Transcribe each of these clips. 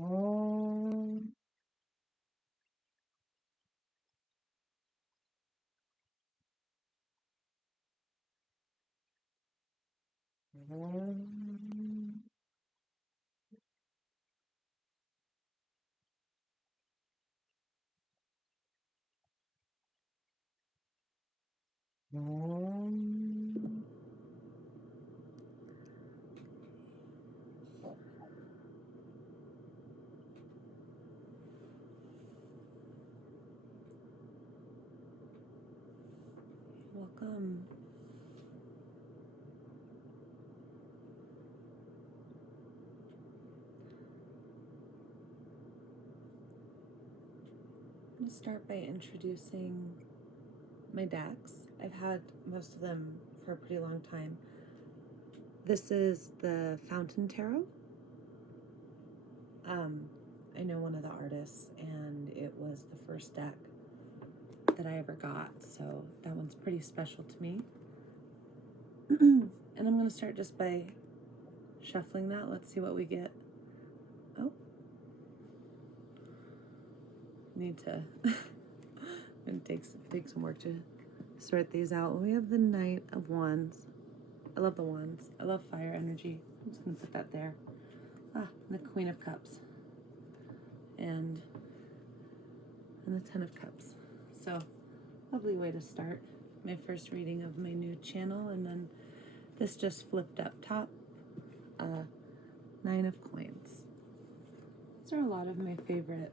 Om. Om. Om. Welcome. I'm going to start by introducing my decks. I've had most of them for a pretty long time. This is the Fountain Tarot. I know one of the artists, and it was the first deck that I ever got, so that one's pretty special to me. And I'm going to start just by shuffling that. Let's see what we get. Oh, need to it takes some work to sort these out. We have the Knight of Wands. I love the Wands. I love fire energy. I'm just gonna put that there. And the Queen of Cups and the Ten of Cups. So lovely way to start my first reading of my new channel. And then this just flipped up top. Nine of Coins. These are a lot of my favorite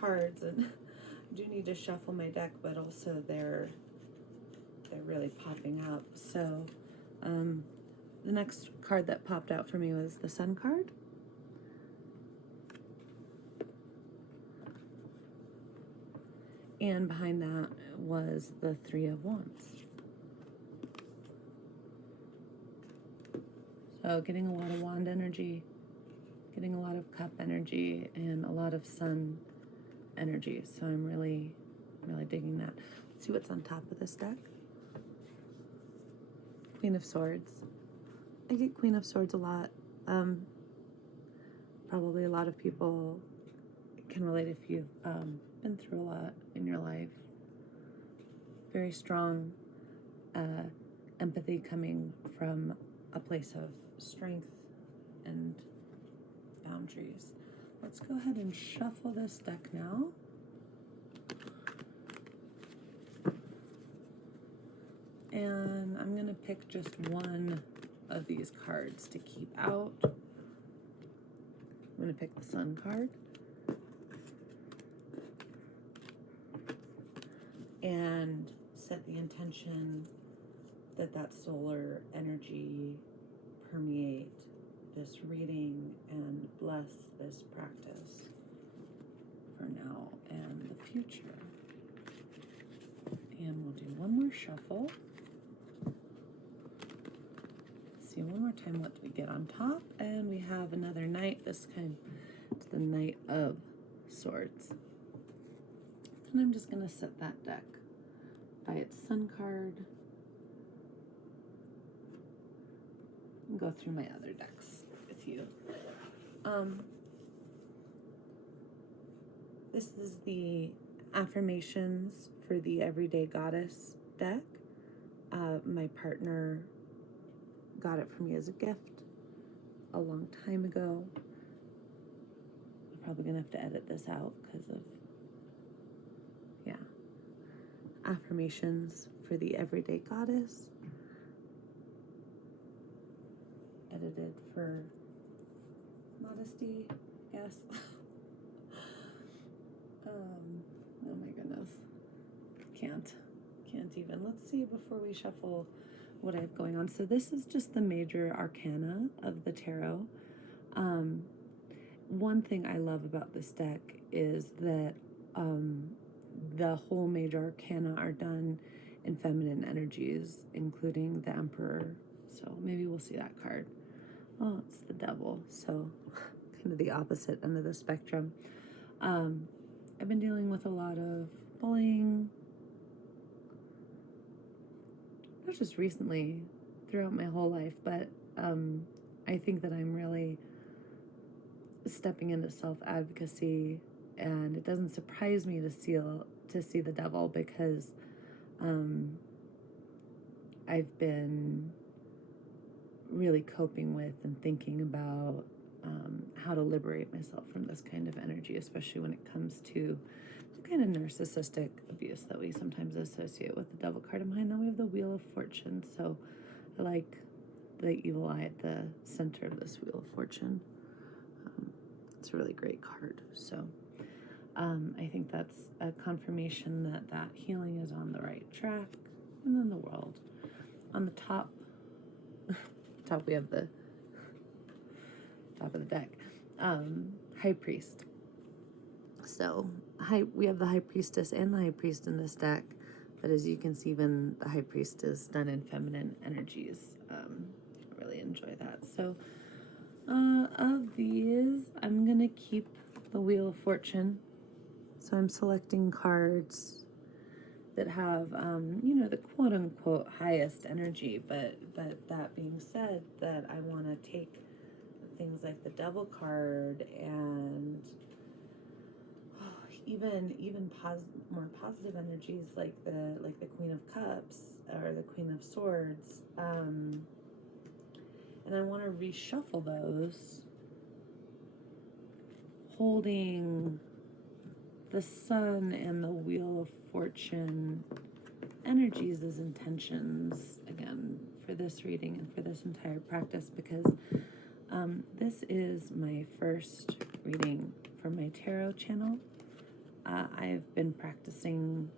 cards, and I do need to shuffle my deck, but also they're really popping up. So the next card that popped out for me was the Sun card. And behind that was the Three of Wands. So getting a lot of wand energy, getting a lot of cup energy, and a lot of sun energy. So I'm really digging that. Let's see what's on top of this deck. Queen of Swords. I get Queen of Swords a lot. Probably a lot of people can relate if you've been through a lot in your life. Very strong empathy coming from a place of strength and boundaries. Let's go ahead and shuffle this deck now. And I'm going to pick just one of these cards to keep out. I'm going to pick the Sun card. And set the intention that solar energy permeate this reading and bless this practice for now and the future. And we'll do one more shuffle. Let's see one more time what we get on top. And we have another Knight. This time it's the Knight of Swords. And I'm just going to set that deck by its Sun card and go through my other decks with you. This is the affirmations for the Everyday Goddess deck. My partner got it for me as a gift a long time ago. I'm probably gonna have to edit this out because of, affirmations for the Everyday Goddess. Edited for modesty, I guess. Oh my goodness. Can't even. Let's see before we shuffle what I have going on. So this is just the major arcana of the tarot. One thing I love about this deck is that the whole major arcana are done in feminine energies, including the Emperor. So maybe we'll see that card. Oh, it's the Devil. So kind of the opposite end of the spectrum. I've been dealing with a lot of bullying, not just recently, throughout my whole life, but I think that I'm really stepping into self-advocacy, and it doesn't surprise me to see the devil, because I've been really coping with and thinking about how to liberate myself from this kind of energy, especially when it comes to the kind of narcissistic abuse that we sometimes associate with the devil card in mind. Now we have the Wheel of Fortune, so I like the evil eye at the center of this Wheel of Fortune. It's a really great card. So I think that's a confirmation that healing is on the right track. And then the World. On the top, we have the top of the deck. High Priest. So we have the High Priestess and the High Priest in this deck, but as you can see, even the High Priest is done in feminine energies. I really enjoy that. So of these, I'm gonna keep the Wheel of Fortune. So I'm selecting cards that have, the quote-unquote highest energy, but that being said, that I want to take things like the Devil card and even more positive energies like the Queen of Cups or the Queen of Swords, and I want to reshuffle those, holding the Sun and the Wheel of Fortune energies as intentions again for this reading and for this entire practice, because this is my first reading for my tarot channel. I've been practicing,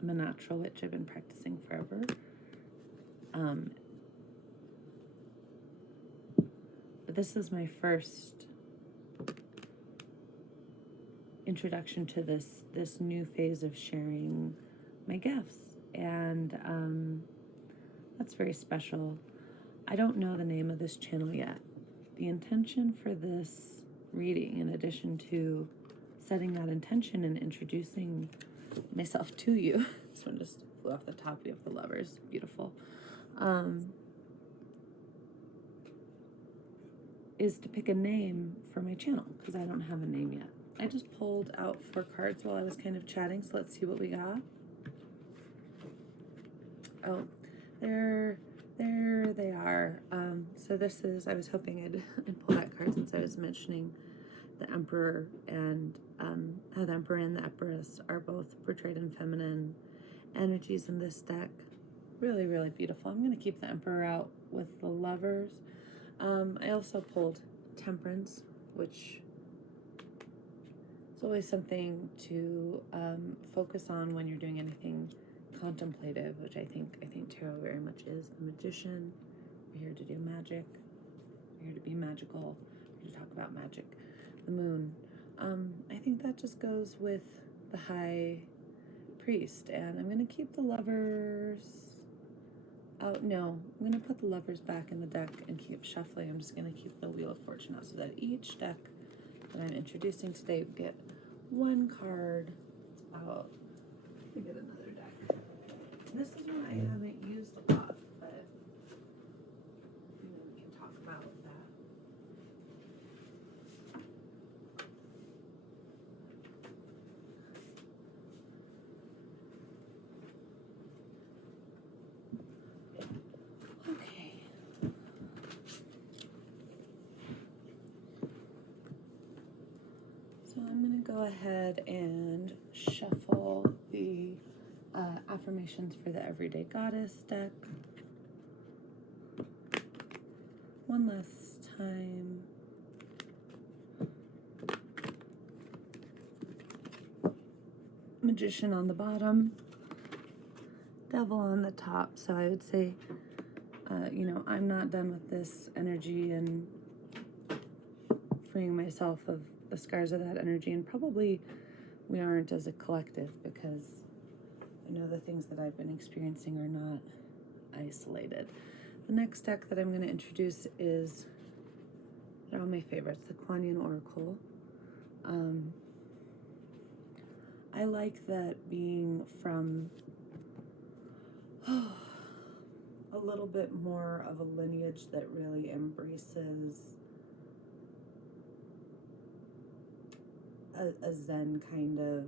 I'm a natural witch. I've been practicing forever. But this is my first introduction to this new phase of sharing my gifts, and that's very special. I don't know the name of this channel yet. The intention for this reading, in addition to setting that intention and introducing myself to you, this one just flew off the top. We have the Lovers, beautiful, is to pick a name for my channel, because I don't have a name yet. I just pulled out 4 cards while I was kind of chatting, so let's see what we got. Oh, there they are. So this is, I was hoping I'd pull that card since I was mentioning the Emperor, and how the Emperor and the Empress are both portrayed in feminine energies in this deck. Really, really beautiful. I'm going to keep the Emperor out with the Lovers. I also pulled Temperance, which is always something to focus on when you're doing anything contemplative, which I think tarot very much is. The Magician. We're here to do magic. We're here to be magical. We're here to talk about magic. The Moon. I think that just goes with the High Priest, and I'm going to keep the Lovers. Oh no, I'm going to put the Lovers back in the deck and keep shuffling. I'm just going to keep the Wheel of Fortune out, so that each deck that I'm introducing today will get 1 card out. Let me get another deck. This is one I haven't used a lot, but we can talk about that. Okay. So I'm going to go ahead and shuffle the affirmations for the Everyday Goddess deck one last time. Magician on the bottom, Devil on the top. So I would say, I'm not done with this energy and freeing myself of the scars of that energy, and probably we aren't as a collective, because I know the things that I've been experiencing are not isolated. The next deck that I'm going to introduce is, they're all my favorites, the Kuan Yin Oracle. I like that being from a little bit more of a lineage that really embraces a Zen kind of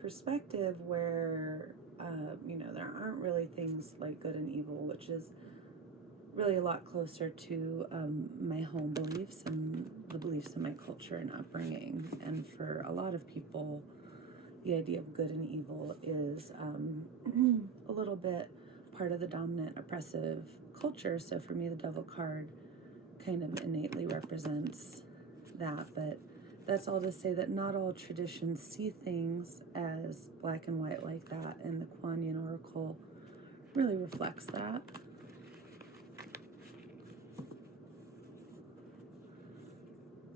perspective where, there aren't really things like good and evil, which is really a lot closer to my home beliefs and the beliefs in my culture and upbringing. And for a lot of people, the idea of good and evil is a little bit part of the dominant oppressive culture. So for me, the devil card kind of innately represents that. But that's all to say that not all traditions see things as black and white like that, and the Kuan Yin Oracle really reflects that.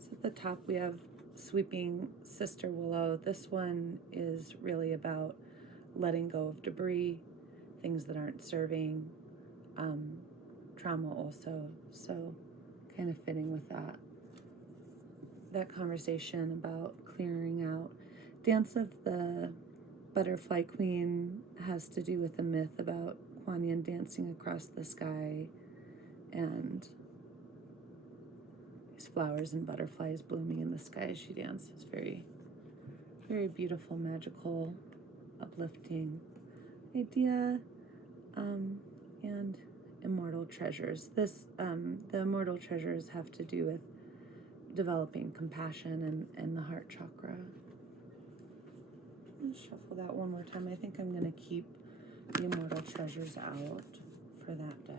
So at the top we have Sweeping Sister Willow. This one is really about letting go of debris, things that aren't serving, trauma also. So kind of fitting with that conversation about clearing out. Dance of the Butterfly Queen has to do with a myth about Kuan Yin dancing across the sky and these flowers and butterflies blooming in the sky as she dances. Very, very beautiful, magical, uplifting idea. And immortal treasures. The immortal treasures have to do with developing compassion and the heart chakra. Let's shuffle that one more time. I think I'm going to keep the immortal treasures out for that deck.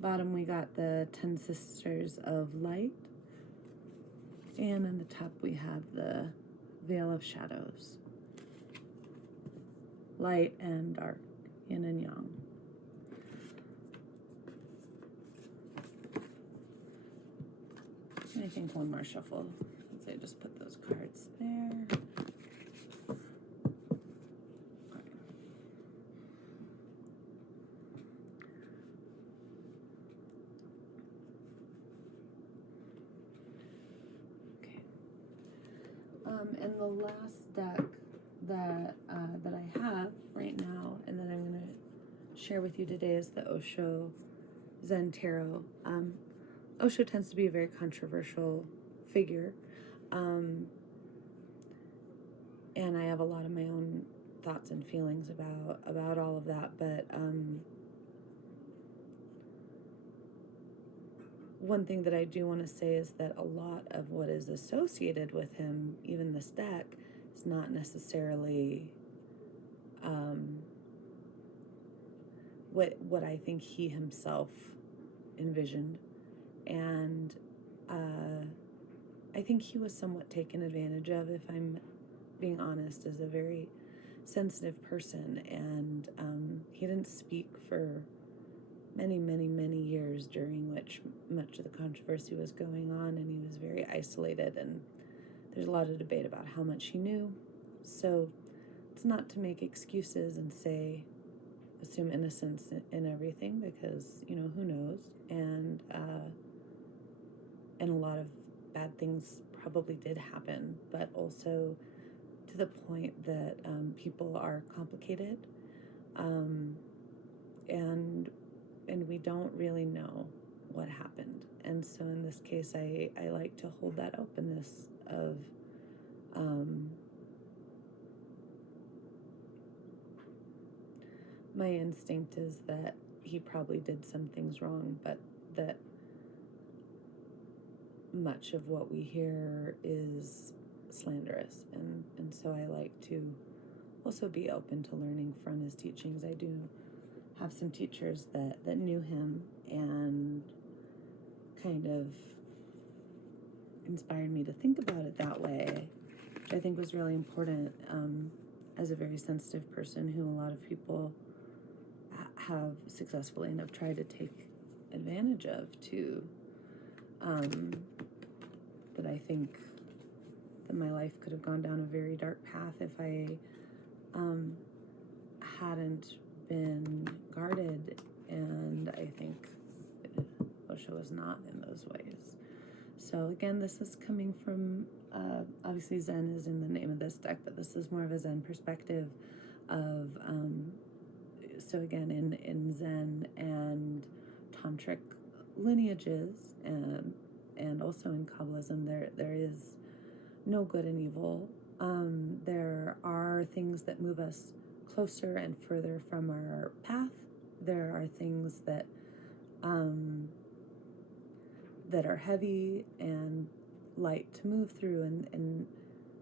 Bottom we got the 10 Sisters of Light, and in the top we have the Veil of Shadows. Light and dark, yin and yang. I think one more shuffle, since I just put those cards there. And the last deck that I have right now, and that I'm going to share with you today, is the Osho Zen Tarot. Osho tends to be a very controversial figure, and I have a lot of my own thoughts and feelings about all of that. But one thing that I do want to say is that a lot of what is associated with him, even this deck, is not necessarily what I think he himself envisioned. And I think he was somewhat taken advantage of, if I'm being honest, as a very sensitive person. And he didn't speak for many, many, many years, during which much of the controversy was going on, and he was very isolated, and there's a lot of debate about how much he knew. So it's not to make excuses and assume innocence in everything, because, who knows, and a lot of bad things probably did happen, but also to the point that people are complicated, and we don't really know what happened. And so in this case, I like to hold that openness of my instinct is that he probably did some things wrong, but that much of what we hear is slanderous, and so I like to also be open to learning from his teachings. I do have some teachers that knew him and kind of inspired me to think about it that way, which I think was really important as a very sensitive person who a lot of people have successfully and have tried to take advantage of, to that I think that my life could have gone down a very dark path if I hadn't been guarded, and I think Osho is not in those ways. So again, this is coming from, obviously Zen is in the name of this deck, but this is more of a Zen perspective of, so again, in Zen and Tantric lineages, and also in Kabbalism, there is no good and evil. There are things that move us closer and further from our path. There are things that that are heavy and light to move through, and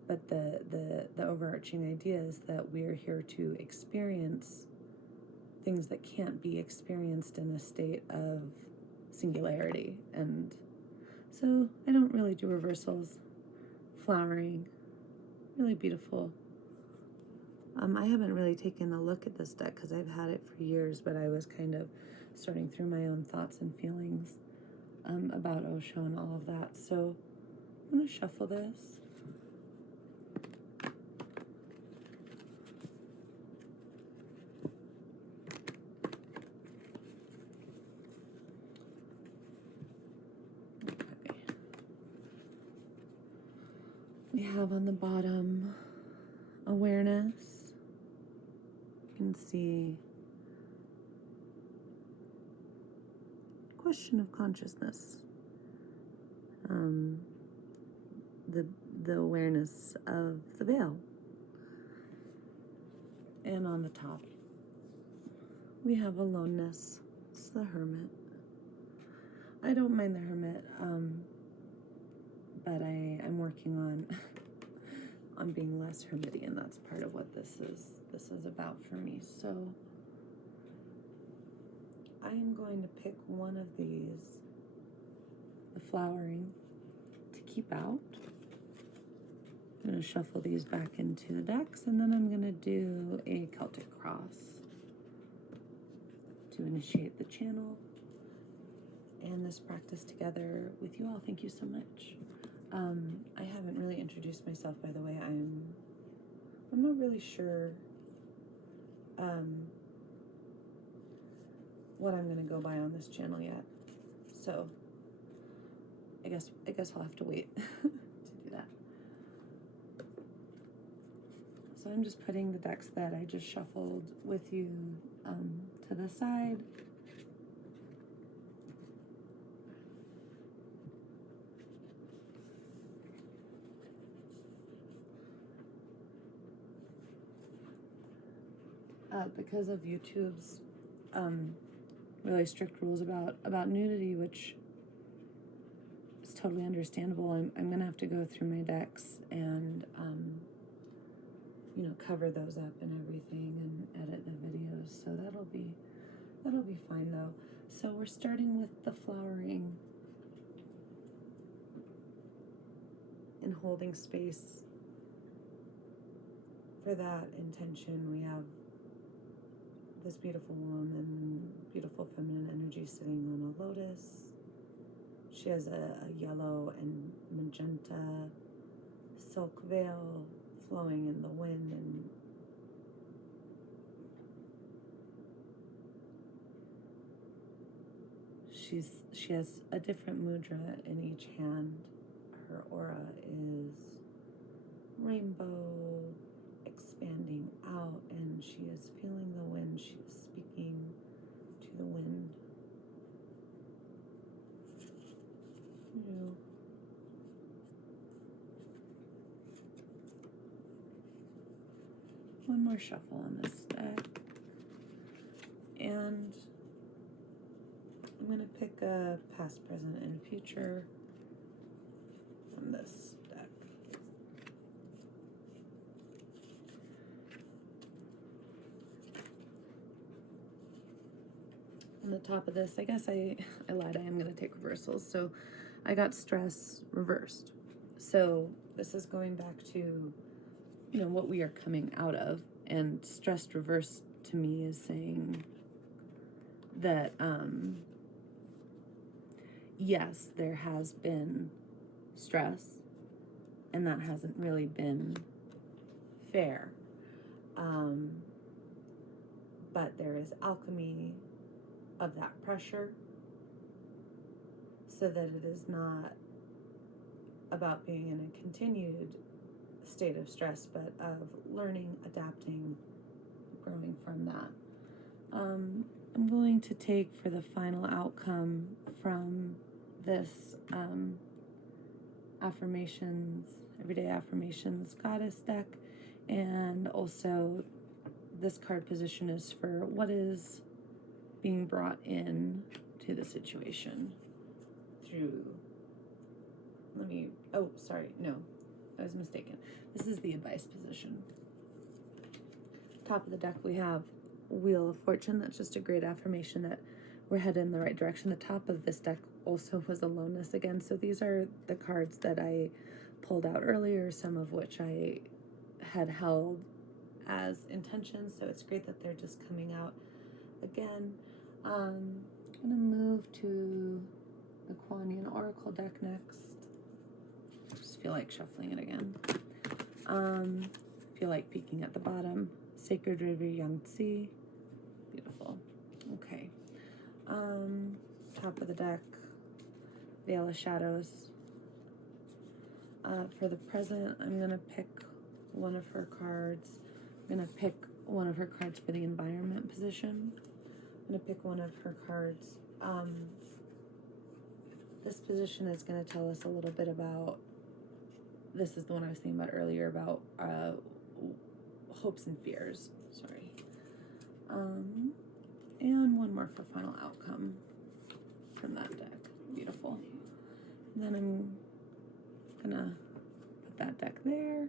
but the overarching idea is that we're here to experience things that can't be experienced in a state of singularity. And so I don't really do reversals. Flowering, really beautiful. I haven't really taken a look at this deck because I've had it for years, but I was kind of sorting through my own thoughts and feelings about Osho and all of that. So I'm going to shuffle this. Okay. We have on the bottom awareness. You can see question of consciousness. The awareness of the veil. And on the top, we have aloneness. It's the Hermit. I don't mind the Hermit, but I'm working on on being less hermitian. That's part of what this is about for me. So I am going to pick one of these, the flowering, to keep out. I'm going to shuffle these back into the decks, and then I'm going to do a Celtic cross to initiate the channel and this practice together with you all. Thank you so much. I haven't really introduced myself, by the way. I'm not really sure what I'm going to go by on this channel yet. So I guess I'll have to wait to do that. So I'm just putting the decks that I just shuffled with you to the side. Because of YouTube's really strict rules about nudity, which is totally understandable, I'm gonna have to go through my decks and cover those up and everything and edit the videos. So that'll be fine though. So we're starting with the flowering and holding space for that intention. We have this beautiful woman, beautiful feminine energy sitting on a lotus. She has a yellow and magenta silk veil flowing in the wind, and she has a different mudra in each hand. Her aura is rainbow, expanding out, and she is feeling the wind. She is speaking to the wind. One more shuffle on this deck, and I'm going to pick a past, present, and future from this deck. On the top of this, I guess I lied. I am going to take reversals. So I got stress reversed. So this is going back to, what we are coming out of. And stress reversed to me is saying that, yes, there has been stress, and that hasn't really been fair. But there is alchemy of that pressure, so that it is not about being in a continued state of stress, but of learning, adapting, growing from that. I'm going to take for the final outcome from this affirmations, everyday affirmations goddess deck, and also this card position is for what is being brought in to the situation through, oh, sorry, no, I was mistaken. This is the advice position. Top of the deck, we have Wheel of Fortune. That's just a great affirmation that we're headed in the right direction. The top of this deck also was Aloneness again. So these are the cards that I pulled out earlier, some of which I had held as intentions. So it's great that they're just coming out again. I'm going to move to the Kuan Yin Oracle deck next. Just feel like shuffling it again. Feel like peeking at the bottom. Sacred River Yangtze. Beautiful. Okay. Top of the deck. Veil of Shadows. For the present, I'm going to pick one of her cards. I'm going to pick one of her cards for the environment position. I'm going to pick one of her cards. This position is going to tell us a little bit about, this is the one I was thinking about earlier, about hopes and fears. Sorry. And one more for final outcome from that deck. Beautiful. And then I'm gonna put that deck there.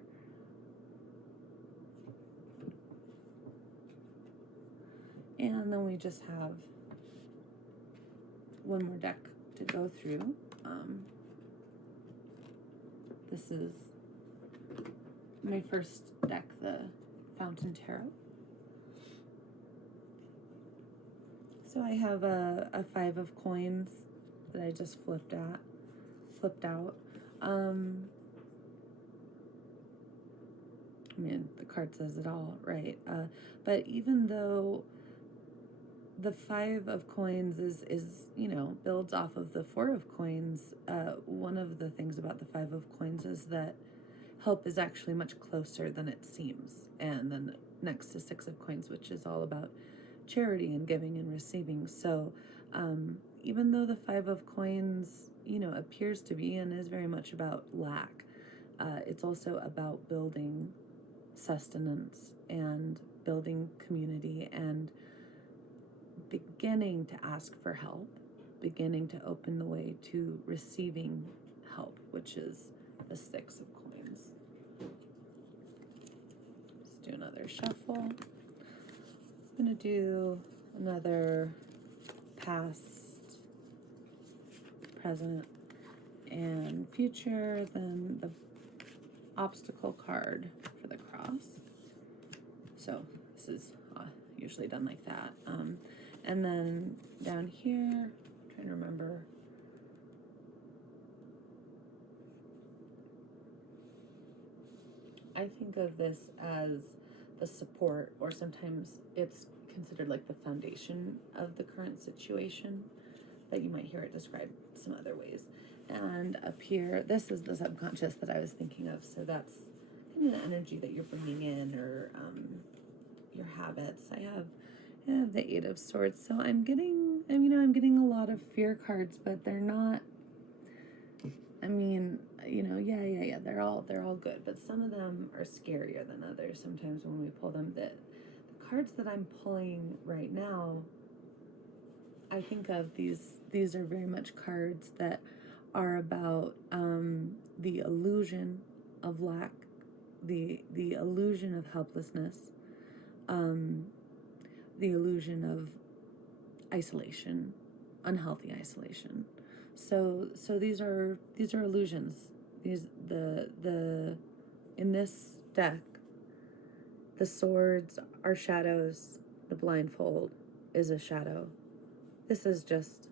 And then we just have one more deck to go through. This is my first deck, the Fountain Tarot. So I have a 5 of coins that I just flipped out. I mean, the card says it all, right? But even though the 5 of coins is builds off of the 4 of coins, one of the things about the 5 of coins is that help is actually much closer than it seems. And then next to 6 of coins, which is all about charity and giving and receiving. So even though the 5 of coins, appears to be and is very much about lack, it's also about building sustenance and building community and beginning to ask for help, beginning to open the way to receiving help, which is the 6 of coins. Let's do another shuffle. I'm going to do another past, present, and future, then the obstacle card for the cross. So this is usually done like that. And then down here, I'm trying to remember. I think of this as the support, or sometimes it's considered like the foundation of the current situation, but you might hear it described some other ways. And up here, this is the subconscious that I was thinking of. So that's kind of the energy that you're bringing in, or your habits. I have the 8 of Swords. So I'm getting a lot of fear cards, but they're not. I mean, yeah. They're all good, but some of them are scarier than others. Sometimes when we pull them, the cards that I'm pulling right now, I think of these are very much cards that are about the illusion of lack, the illusion of helplessness, the illusion of isolation, unhealthy isolation. So these are illusions. In this deck, the swords are shadows, the blindfold is a shadow. This is just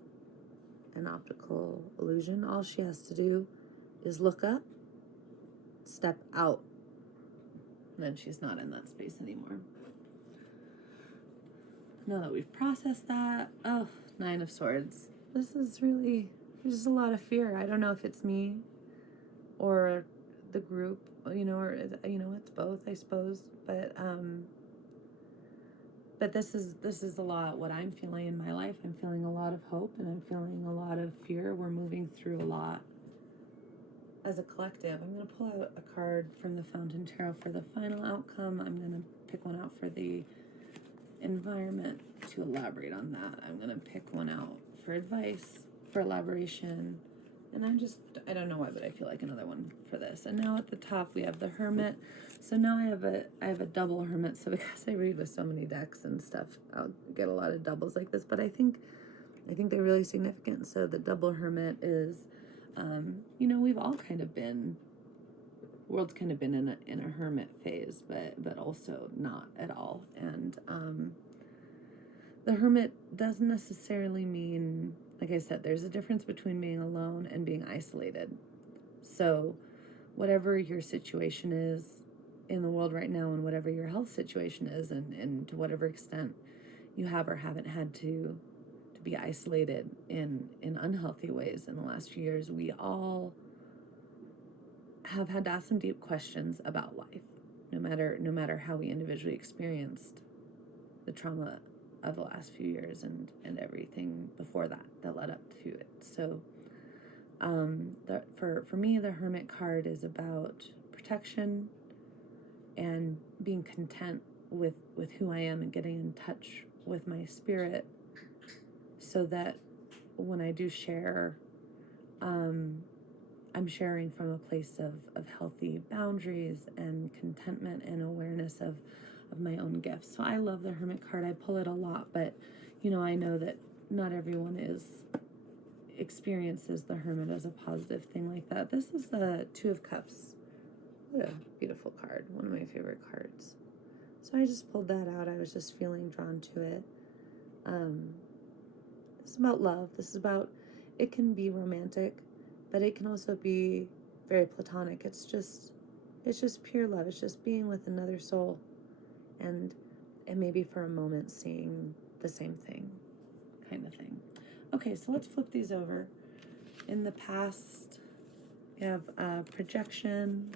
an optical illusion. All she has to do is look up, step out, and then she's not in that space anymore. Now that we've processed that, 9 of Swords. This is really, there's a lot of fear. I don't know if it's me or the group, or it's both, I suppose. But but this is a lot what I'm feeling in my life. I'm feeling a lot of hope, and I'm feeling a lot of fear. We're moving through a lot as a collective. I'm going to pull out a card from the Fountain Tarot for the final outcome. I'm going to pick one out for the environment to elaborate on that. I'm going to pick one out for advice, for elaboration. And I don't know why, but I feel like another one for this. And now at the top we have the Hermit. So now I have a double Hermit. So because I read with so many decks and stuff, I'll get a lot of doubles like this. But I think they're really significant. So the double Hermit is, we've all kind of been, world's kind of been in a hermit phase, but also not at all. And the Hermit doesn't necessarily mean, like I said, there's a difference between being alone and being isolated. So whatever your situation is in the world right now, and whatever your health situation is, and to whatever extent you have or haven't had to be isolated in unhealthy ways in the last few years, we all have had to ask some deep questions about life, no matter how we individually experienced the trauma of the last few years and everything before that led up to it. So for me, the Hermit card is about protection and being content with who I am, and getting in touch with my spirit, so that when I do share, I'm sharing from a place of healthy boundaries and contentment and awareness of my own gifts. So I love the Hermit card. I pull it a lot, but I know that not everyone experiences the Hermit as a positive thing like that. This is the Two of Cups. What a beautiful card. One of my favorite cards. So I just pulled that out. I was just feeling drawn to it. It's about love. This is about, it can be romantic, but it can also be very platonic. It's just pure love. It's just being with another soul, and maybe for a moment seeing the same thing, kind of thing. Okay, so let's flip these over. In the past, we have projection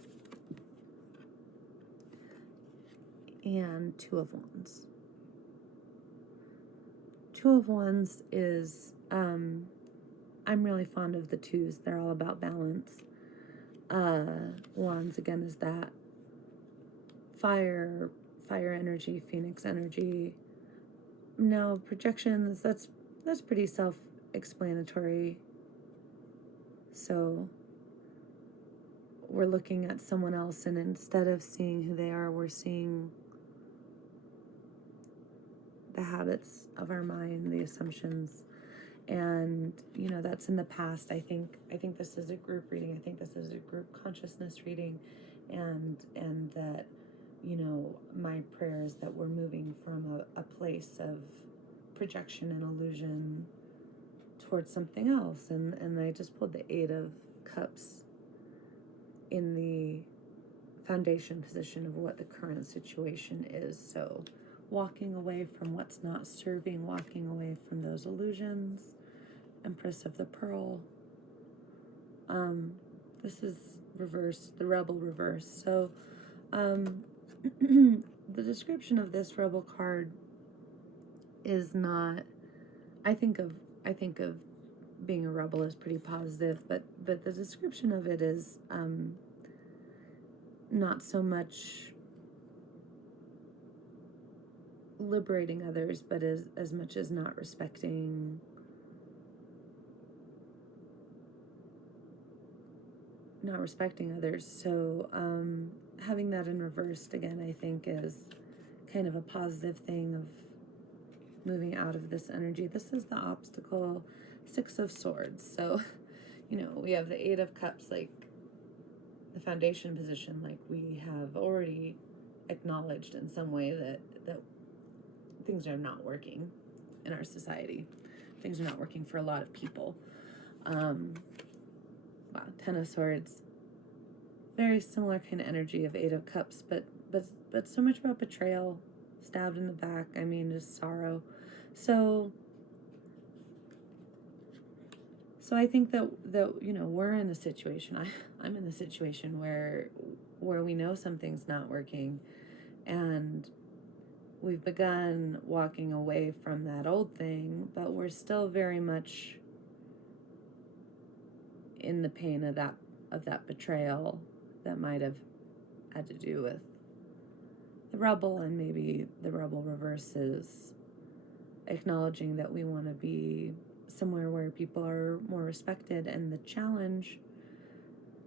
and Two of Wands. Two of Wands is, I'm really fond of the twos. They're all about balance. Wands, again, is that fire energy, phoenix energy. Now, projections, that's pretty self-explanatory. So we're looking at someone else, and instead of seeing who they are, we're seeing the habits of our mind, the assumptions. And that's in the past. I think this is a group reading. I think this is a group consciousness reading, and that my prayer is that we're moving from a place of projection and illusion towards something else. And I just pulled the Eight of Cups in the foundation position of what the current situation is. So walking away from what's not serving, walking away from those illusions. Empress of the Pearl. This is reverse, the Rebel reverse. So the description of this Rebel card is not, I think of being a rebel as pretty positive, but the description of it is not so much liberating others, but as much as not respecting others. So having that in reversed, again, I think is kind of a positive thing of moving out of this energy. This is the obstacle, Six of Swords. So, we have the Eight of Cups, like the foundation position, like we have already acknowledged in some way that things are not working in our society. Things are not working for a lot of people. Ten of Swords, very similar kind of energy of Eight of Cups, but so much about betrayal, stabbed in the back. I mean, just sorrow. So I think that we're in a situation. I'm in a situation where we know something's not working, and we've begun walking away from that old thing, but we're still very much in the pain of that betrayal that might have had to do with the rebel, and maybe the rebel reverses acknowledging that we want to be somewhere where people are more respected, and the challenge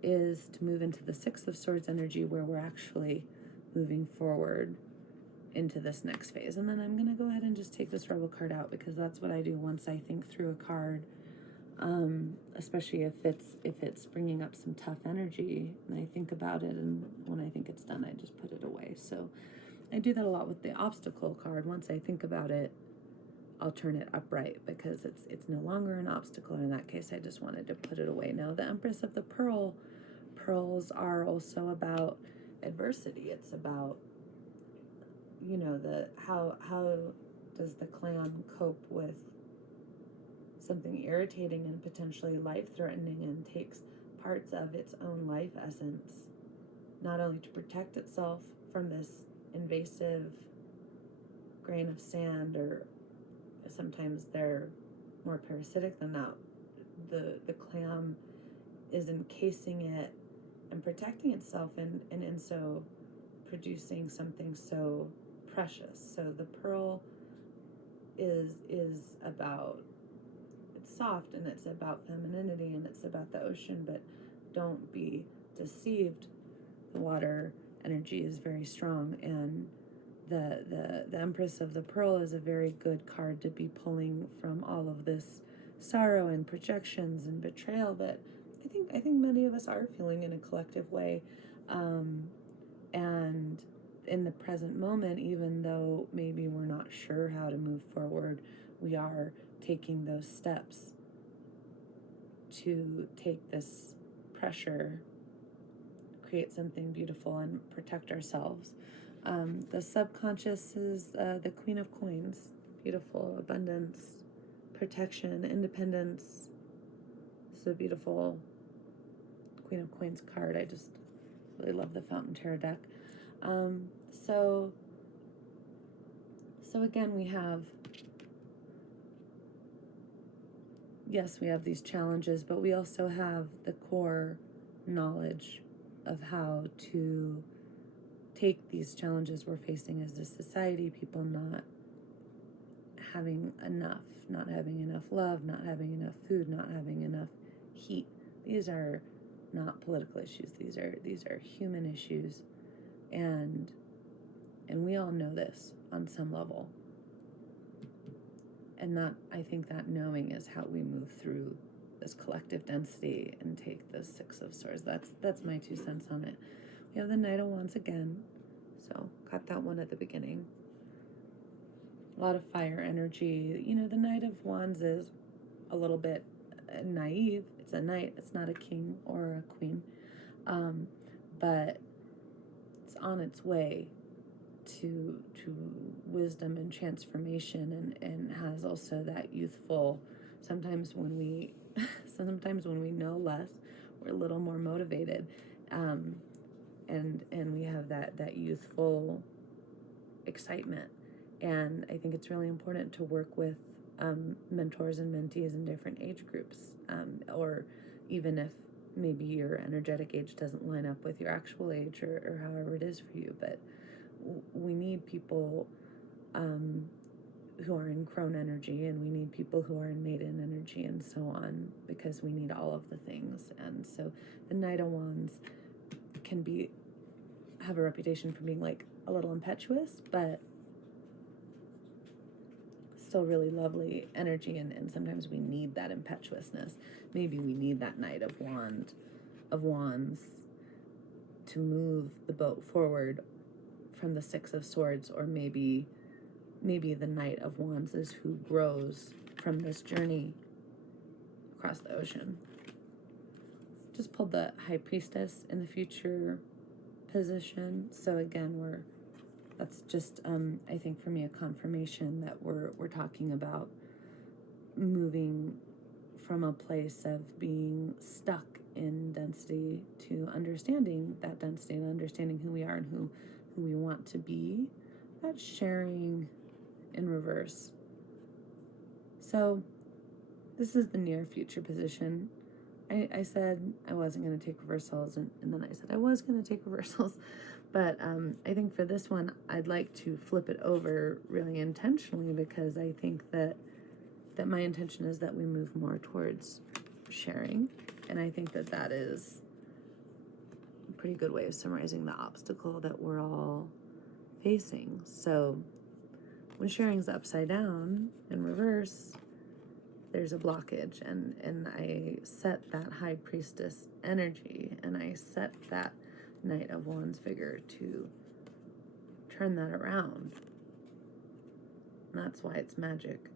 is to move into the Six of Swords energy where we're actually moving forward into this next phase. And then I'm going to go ahead and just take this Rebel card out, because that's what I do once I think through a card, especially if it's bringing up some tough energy, and I think about it, and when I think it's done, I just put it away. So I do that a lot with the obstacle card. Once I think about it, I'll turn it upright, because it's no longer an obstacle. In that case, I just wanted to put it away. Now, the Empress of the Pearls are also about adversity. It's about, you know, how does the clan cope with something irritating and potentially life-threatening, and takes parts of its own life essence, not only to protect itself from this invasive grain of sand, or sometimes they're more parasitic than that. The clam is encasing it and protecting itself, and in so producing something so precious. So the pearl is about, it's soft, and it's about femininity, and it's about the ocean, but don't be deceived. The water energy is very strong, and the Empress of the Pearl is a very good card to be pulling from all of this sorrow and projections and betrayal that I think many of us are feeling in a collective way, and in the present moment, even though maybe we're not sure how to move forward, we are taking those steps to take this pressure, create something beautiful, and protect ourselves. The subconscious is the Queen of Coins. Beautiful abundance, protection, independence. It's a beautiful Queen of Coins card. I just really love the Fountain Tarot deck. So again, we have these challenges, but we also have the core knowledge of how to take these challenges we're facing as a society, people not having enough love, not having enough food, not having enough heat. These are not political issues. These are human issues, and we all know this on some level. And that, I think that knowing is how we move through this collective density and take the Six of Swords. That's my 2 cents on it. We have the Knight of Wands again, so got that one at the beginning. A lot of fire energy. You know, the Knight of Wands is a little bit naive. It's a knight. It's not a king or a queen, but it's on its way to wisdom and transformation, and has also that youthful. Sometimes when we know less, we're a little more motivated, and we have that youthful excitement. And I think it's really important to work with mentors and mentees in different age groups, or even if maybe your energetic age doesn't line up with your actual age, or however it is for you. But we need people who are in crone energy, and we need people who are in maiden energy, and so on, because we need all of the things. And so the Knight of Wands can have a reputation for being like a little impetuous, but still really lovely energy, and sometimes we need that impetuousness. Maybe we need that Knight of Wands to move the boat forward from the Six of Swords, or maybe the Knight of Wands is who grows from this journey across the ocean. Just pulled the High Priestess in the future position. So again, that's just I think for me a confirmation that we're talking about moving from a place of being stuck in density to understanding that density, and understanding who we are and who we want to be, That's sharing in reverse. So this is the near future position. I said I wasn't going to take reversals, and then I said I was going to take reversals. But I think for this one, I'd like to flip it over really intentionally, because I think that my intention is that we move more towards sharing. And I think that that is a pretty good way of summarizing the obstacle that we're all facing. So when sharing's upside down in reverse, there's a blockage, and I set that high priestess energy, and I set that Knight of Wands figure to turn that around. And that's why it's magic.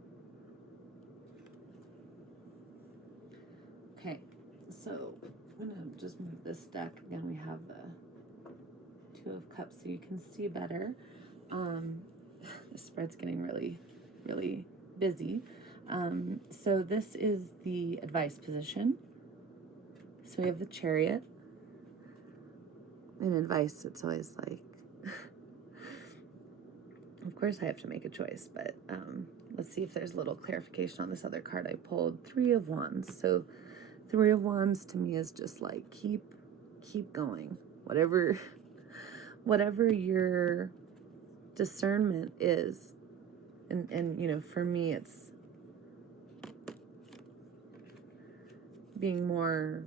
Okay, so I'm gonna just move this deck. Again, we have the Two of Cups so you can see better. The spread's getting really, really busy. So this is the advice position. So we have the Chariot. In advice, it's always like, of course I have to make a choice, but let's see if there's a little clarification on this other card I pulled. Three of Wands. So Three of Wands to me is just like, keep going. Whatever your discernment is. And you know, for me, it's being more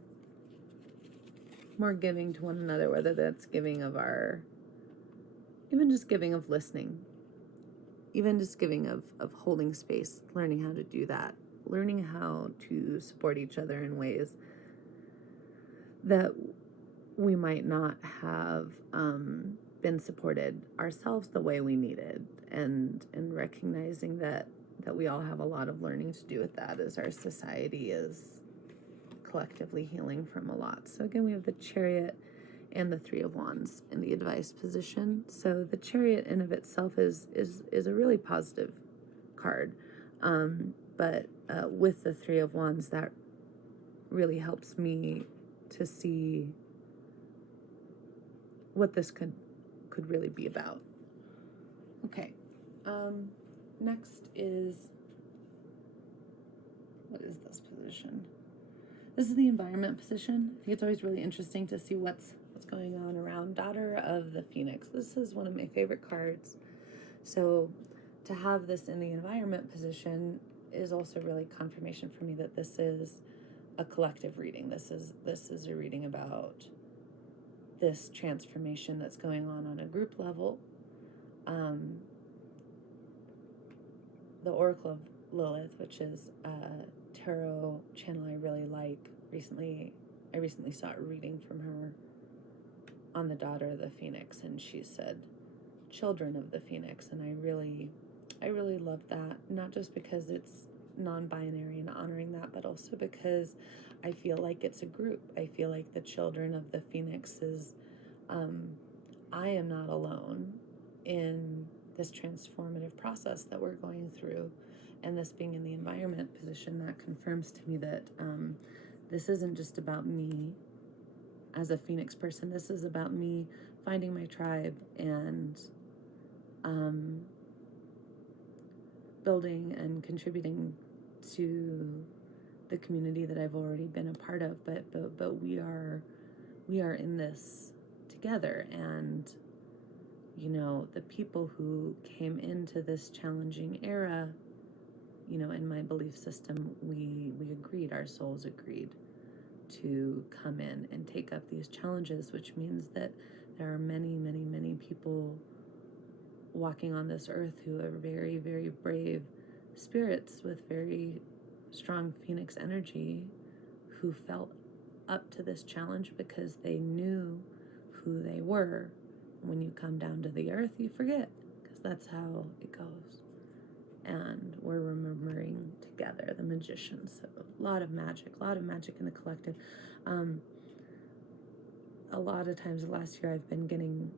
giving to one another, whether that's giving of even just giving of listening, even just giving of holding space, learning how to do that, learning how to support each other in ways that we might not have been supported ourselves the way we needed, and recognizing that we all have a lot of learning to do with that, as our society is collectively healing from a lot. So again, we have the Chariot and the Three of Wands in the advice position. So the Chariot in of itself is a really positive card, but with the Three of Wands, that really helps me to see what this could really be about. Okay, next is, what is this position? This is the environment position. I think it's always really interesting to see what's going on around. Daughter of the Phoenix. This is one of my favorite cards. So to have this in the environment position is also really confirmation for me that this is a collective reading. This is a reading about this transformation that's going on a group level. The Oracle of Lilith, which is a tarot channel I really like. I recently saw a reading from her on the Daughter of the Phoenix, and she said children of the Phoenix, and I really love that, not just because it's non-binary and honoring that, but also because I feel like it's a group. I feel like the children of the Phoenix is, I am not alone in this transformative process that we're going through. And this being in the environment position, that confirms to me that this isn't just about me as a Phoenix person. This is about me finding my tribe and building and contributing to the community that I've already been a part of. But we are in this together. And you know, the people who came into this challenging era, you know, in my belief system, we agreed, our souls agreed to come in and take up these challenges, which means that there are many, many, many people walking on this earth who are very, very brave spirits with very strong Phoenix energy, who felt up to this challenge because they knew who they were. When you come down to the earth, you forget, because that's how it goes. And we're remembering together, the magician. So a lot of magic in the collective. A lot of times last year I've been getting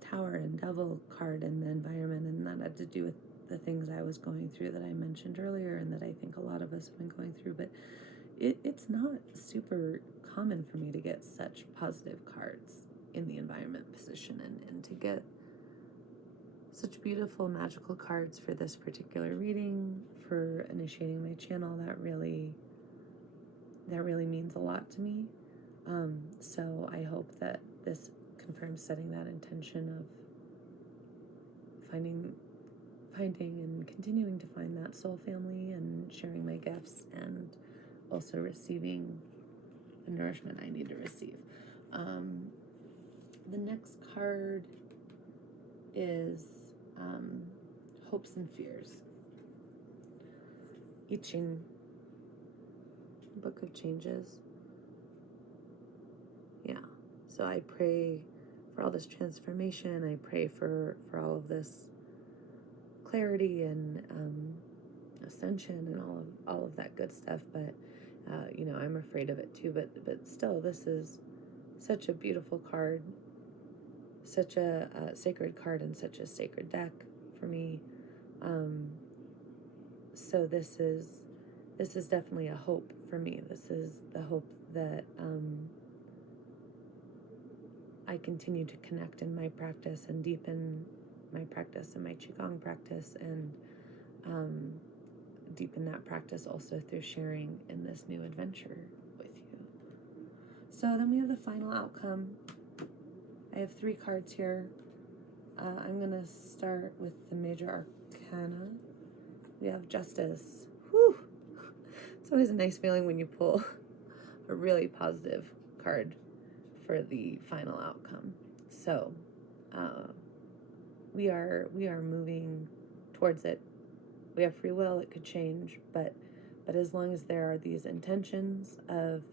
Tower and Devil card in the environment, and that had to do with the things I was going through that I mentioned earlier, and that I think a lot of us have been going through. But it's not super common for me to get such positive cards in the environment position, and to get Such beautiful magical cards for this particular reading, for initiating my channel. That really means a lot to me. So I hope that this confirms setting that intention of finding and continuing to find that soul family, and sharing my gifts, and also receiving the nourishment I need to receive. The next card is Hopes and Fears. I Ching, Book of Changes. Yeah, so I pray for all this transformation. I pray for all of this clarity and ascension and all of that good stuff. But I'm afraid of it too. But still, this is such a beautiful card, such a sacred card, and such a sacred deck for me. So this is definitely a hope for me. This is the hope that I continue to connect in my practice and deepen my practice and my Qigong practice, and deepen that practice also through sharing in this new adventure with you. So then we have the final outcome. I have 3 cards here. I'm going to start with the Major Arcana. We have Justice. Whew! It's always a nice feeling when you pull a really positive card for the final outcome. So we are moving towards it. We have free will. It could change, but as long as there are these intentions of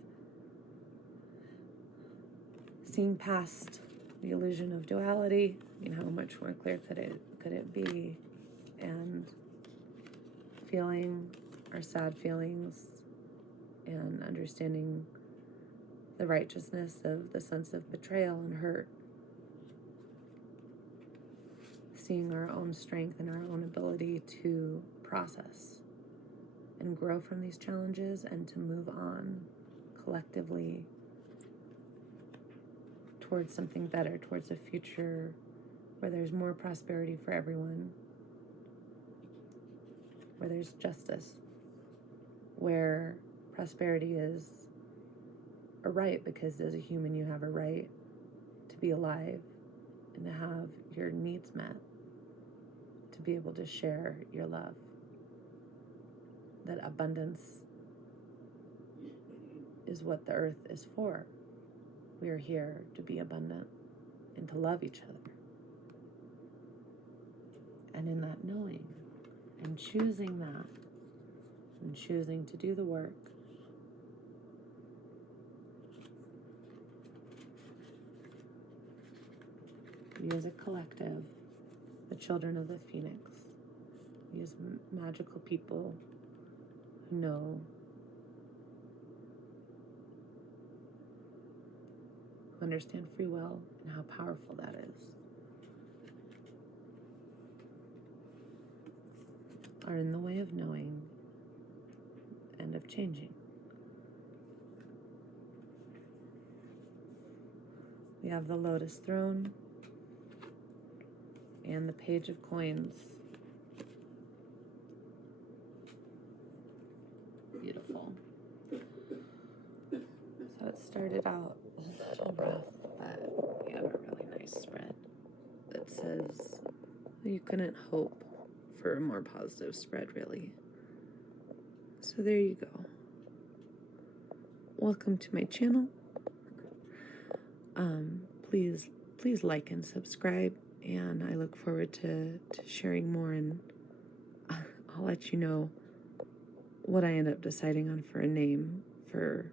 seeing past the illusion of duality, how much more clear could it be, and feeling our sad feelings and understanding the righteousness of the sense of betrayal and hurt, seeing our own strength and our own ability to process and grow from these challenges, and to move on collectively towards something better, towards a future where there's more prosperity for everyone, where there's justice, where prosperity is a right, because as a human you have a right to be alive and to have your needs met, to be able to share your love. That abundance is what the earth is for. We are here to be abundant and to love each other. And in that knowing and choosing that, and choosing to do the work, we as a collective, the children of the Phoenix, we as magical people who know, who understand free will and how powerful that is, are in the way of knowing and of changing. We have the Lotus Throne and the Page of Coins. Beautiful. So it started out a little rough, but we have a really nice spread that says you couldn't hope for a more positive spread, really. So there you go. Welcome to my channel. Please like and subscribe, and I look forward to sharing more, and I'll let you know what I end up deciding on for a name for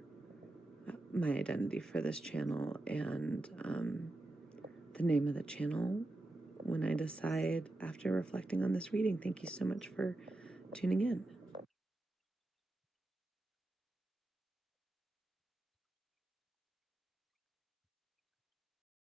my identity for this channel, and the name of the channel when I decide after reflecting on this reading. Thank you so much for tuning in.